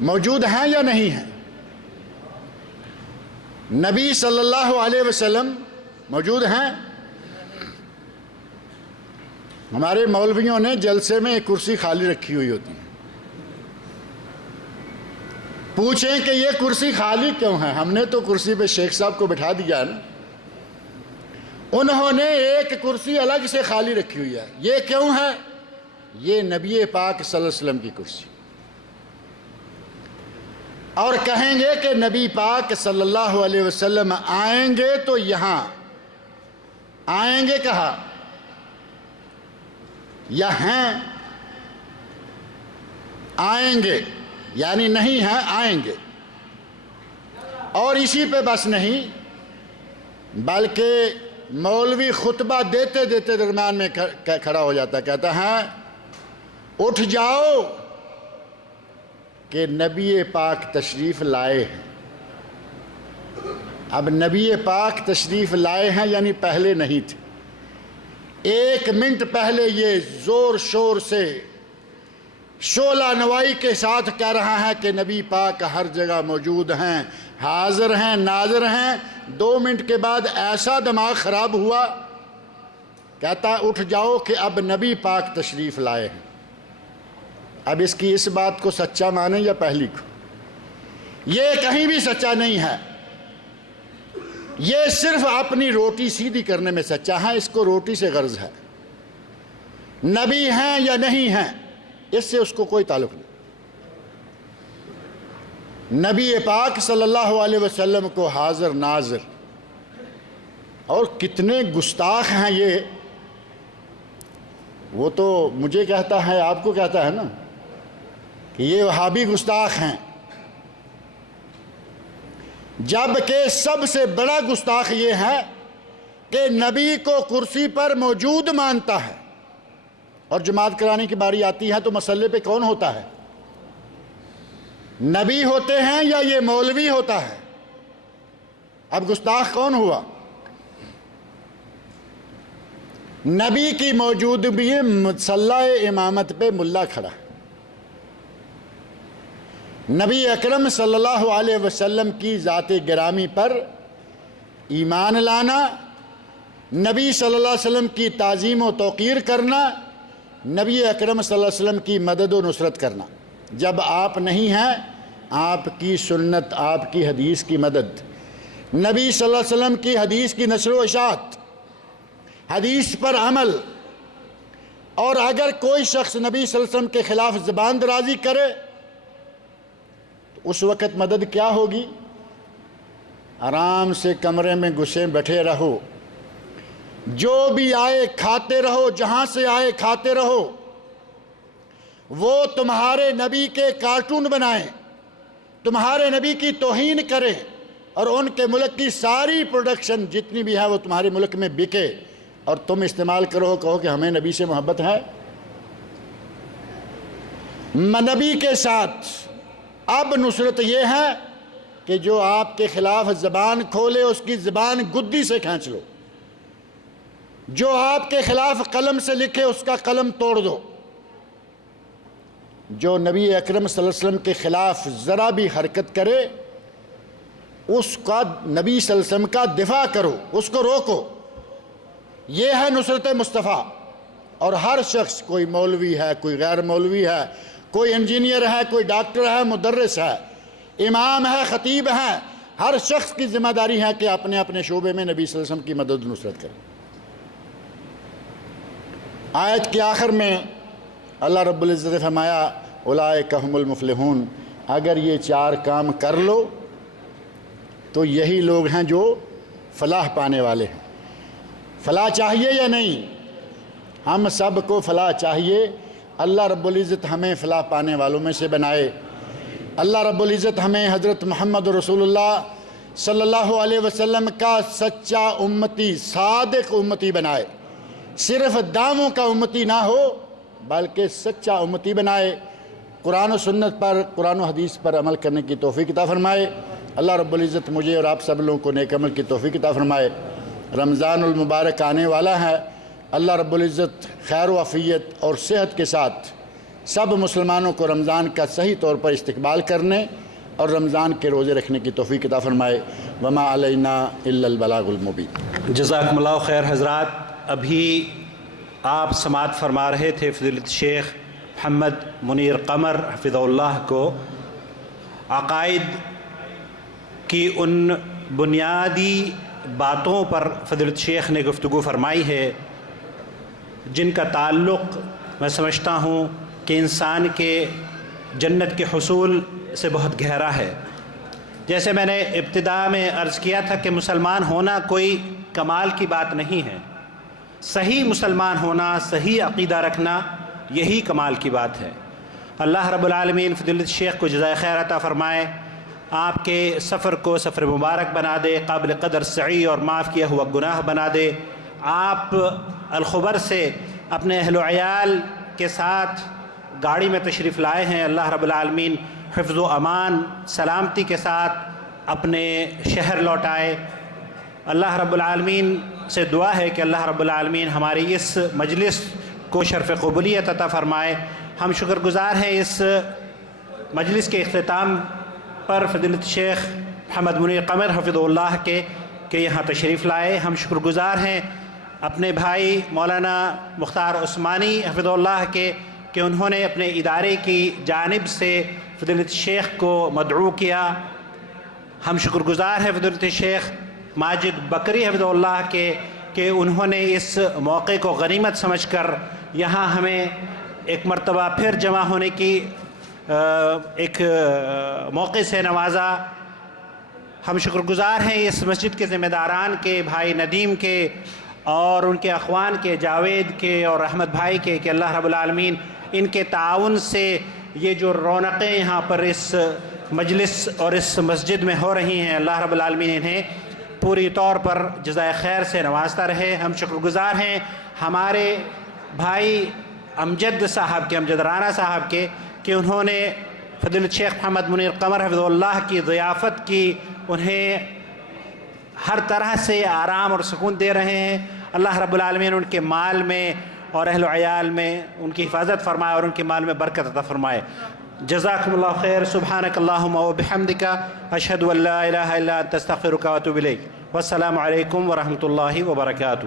موجود ہیں یا نہیں ہیں؟ نبی صلی اللہ علیہ وسلم موجود ہیں؟ ہمارے مولویوں نے جلسے میں ایک کرسی خالی رکھی ہوئی ہوتی ہے، پوچھیں کہ یہ کرسی خالی کیوں ہے؟ ہم نے تو کرسی پہ شیخ صاحب کو بٹھا دیا نا، انہوں نے ایک کرسی الگ سے خالی رکھی ہوئی ہے، یہ کیوں ہے؟ یہ نبی پاک صلی اللہ علیہ وسلم کی کرسی، اور کہیں گے کہ نبی پاک صلی اللہ علیہ وسلم آئیں گے تو یہاں آئیں گے کہاں؟ یا ہیں؟ آئیں گے یعنی نہیں ہیں، آئیں گے۔ اور اسی پہ بس نہیں، بلکہ مولوی خطبہ دیتے دیتے درمیان میں کھڑا ہو جاتا ہے، کہتا ہے اٹھ جاؤ کہ نبی پاک تشریف لائے ہیں۔ اب نبی پاک تشریف لائے ہیں یعنی پہلے نہیں تھے، 1 منٹ پہلے یہ زور شور سے شعلہ نوائی کے ساتھ کہہ رہا ہے کہ نبی پاک ہر جگہ موجود ہیں، حاضر ہیں، ناظر ہیں۔ 2 منٹ کے بعد ایسا دماغ خراب ہوا، کہتا اٹھ جاؤ کہ اب نبی پاک تشریف لائے ہیں۔ اب اس کی اس بات کو سچا مانیں یا پہلی کو؟ یہ کہیں بھی سچا نہیں ہے، یہ صرف اپنی روٹی سیدھی کرنے میں سچا ہے، اس کو روٹی سے غرض ہے۔ نبی ہیں یا نہیں ہیں اس سے اس کو کوئی تعلق نہیں۔ نبی پاک صلی اللہ علیہ وسلم کو حاضر ناظر، اور کتنے گستاخ ہیں یہ، وہ تو مجھے کہتا ہے، آپ کو کہتا ہے نا کہ یہ وہابی گستاخ ہیں، جبکہ سب سے بڑا گستاخ یہ ہے کہ نبی کو کرسی پر موجود مانتا ہے، اور جماعت کرانے کی باری آتی ہے تو مسئلے پہ کون ہوتا ہے؟ نبی ہوتے ہیں یا یہ مولوی ہوتا ہے؟ اب گستاخ کون ہوا؟ نبی کی موجودگی مصلی امامت پہ ملا کھڑا، نبی اکرم صلی اللہ علیہ وسلم کی ذات گرامی پر ایمان لانا، نبی صلی اللہ علیہ وسلم کی تعظیم و توقیر کرنا، نبی اکرم صلی اللہ علیہ وسلم کی مدد و نصرت کرنا۔ جب آپ نہیں ہیں، آپ کی سنت، آپ کی حدیث کی مدد، نبی صلی اللہ علیہ وسلم کی حدیث کی نشر و اشاعت، حدیث پر عمل، اور اگر کوئی شخص نبی صلی اللہ علیہ وسلم کے خلاف زبان درازی کرے تو اس وقت مدد کیا ہوگی؟ آرام سے کمرے میں گھسے بیٹھے رہو، جو بھی آئے کھاتے رہو، جہاں سے آئے کھاتے رہو، وہ تمہارے نبی کے کارٹون بنائیں، تمہارے نبی کی توہین کریں، اور ان کے ملک کی ساری پروڈکشن جتنی بھی ہے وہ تمہارے ملک میں بکے، اور تم استعمال کرو، کہو کہ ہمیں نبی سے محبت ہے۔ نبی کے ساتھ اب نصرت یہ ہے کہ جو آپ کے خلاف زبان کھولے اس کی زبان گدی سے کھینچ لو، جو آپ کے خلاف قلم سے لکھے اس کا قلم توڑ دو، جو نبی اکرم صلی اللہ علیہ وسلم کے خلاف ذرا بھی حرکت کرے اس کا، نبی صلی اللہ علیہ وسلم کا دفاع کرو، اس کو روکو۔ یہ ہے نصرت مصطفیٰ۔ اور ہر شخص، کوئی مولوی ہے، کوئی غیر مولوی ہے، کوئی انجینئر ہے، کوئی ڈاکٹر ہے، مدرس ہے، امام ہے، خطیب ہے، ہر شخص کی ذمہ داری ہے کہ اپنے اپنے شعبے میں نبی صلی اللہ علیہ وسلم کی مدد و نصرت کرے۔ آیت کے آخر میں اللہ رب العزت نے فرمایا اولئک هم المفلحون، اگر یہ 4 کام کر لو تو یہی لوگ ہیں جو فلاح پانے والے ہیں۔ فلاح چاہیے یا نہیں؟ ہم سب کو فلاح چاہیے۔ اللہ رب العزت ہمیں فلاح پانے والوں میں سے بنائے۔ اللہ رب العزت ہمیں حضرت محمد رسول اللہ صلی اللہ علیہ وسلم کا سچا امتی، صادق امتی بنائے، صرف دعووں کا امتی نہ ہو بلکہ سچا امتی بنائے، قرآن و سنت پر، قرآن و حدیث پر عمل کرنے کی توفیق عطا فرمائے۔ اللہ رب العزت مجھے اور آپ سب لوگوں کو نیک عمل کی توفیق عطا فرمائے۔ رمضان المبارک آنے والا ہے، اللہ رب العزت خیر و عافیت اور صحت کے ساتھ سب مسلمانوں کو رمضان کا صحیح طور پر استقبال کرنے اور رمضان کے روزے رکھنے کی توفیق عطا فرمائے۔ وما علینا الا البلاغ المبین۔ جزاکم اللہ خیر حضرات، ابھی آپ سماعت فرما رہے تھے فضیلت شیخ محمد منیر قمر حفظہ اللہ کو عقائد کی ان بنیادی باتوں پر فضیلت شیخ نے گفتگو فرمائی ہے جن کا تعلق میں سمجھتا ہوں کہ انسان کے جنت کے حصول سے بہت گہرا ہے۔ جیسے میں نے ابتدا میں عرض کیا تھا کہ مسلمان ہونا کوئی کمال کی بات نہیں ہے، صحیح مسلمان ہونا، صحیح عقیدہ رکھنا، یہی کمال کی بات ہے۔ اللہ رب العالمین فضیلت شیخ کو جزائے خیر عطا فرمائے، آپ کے سفر کو سفر مبارک بنا دے، قابل قدر سعی اور معاف کیا ہوا گناہ بنا دے۔ آپ الخبر سے اپنے اہل و عیال کے ساتھ گاڑی میں تشریف لائے ہیں، اللہ رب العالمین حفظ و امان سلامتی کے ساتھ اپنے شہر لوٹائے۔ اللہ رب العالمین سے دعا ہے کہ اللہ رب العالمین ہماری اس مجلس کو شرف قبولیت عطا فرمائے۔ ہم شکر گزار ہیں اس مجلس کے اختتام پر فضیلت شیخ محمد منیر قمر حفظہ اللہ کے کہ یہاں تشریف لائے۔ ہم شکر گزار ہیں اپنے بھائی مولانا مختار عثمانی حفظہ اللہ کے کہ انہوں نے اپنے ادارے کی جانب سے فضیلت شیخ کو مدعو کیا۔ ہم شکر گزار ہیں فضیلت شیخ ماجد بکری حفظہ اللہ کے کہ انہوں نے اس موقع کو غنیمت سمجھ کر یہاں ہمیں ایک مرتبہ پھر جمع ہونے کی ایک موقع سے نوازا۔ ہم شکر گزار ہیں اس مسجد کے ذمہ داران کے، بھائی ندیم کے اور ان کے اخوان کے، جاوید کے اور احمد بھائی کے کہ اللہ رب العالمین ان کے تعاون سے یہ جو رونقیں یہاں پر اس مجلس اور اس مسجد میں ہو رہی ہیں، اللہ رب العالمین انہیں پوری طور پر جزائے خیر سے نوازتا رہے۔ ہم شکر گزار ہیں ہمارے بھائی امجد صاحب کے، امجد رانا صاحب کے کہ انہوں نے فضیلت شیخ محمد منیر قمر حفظہ اللہ کی ضیافت کی، انہیں ہر طرح سے آرام اور سکون دے رہے ہیں۔ اللہ رب العالمین ان کے مال میں اور اہل و عیال میں ان کی حفاظت فرمائے اور ان کے مال میں برکت عطا فرمائے۔ جزاکم اللہ خیر۔ سبحانک اللہم و بحمدک، اشہد ان لا الہ الا انت استغفرک و اتوب الیک۔ والسلام علیکم ورحمۃ اللہ وبرکاتہ۔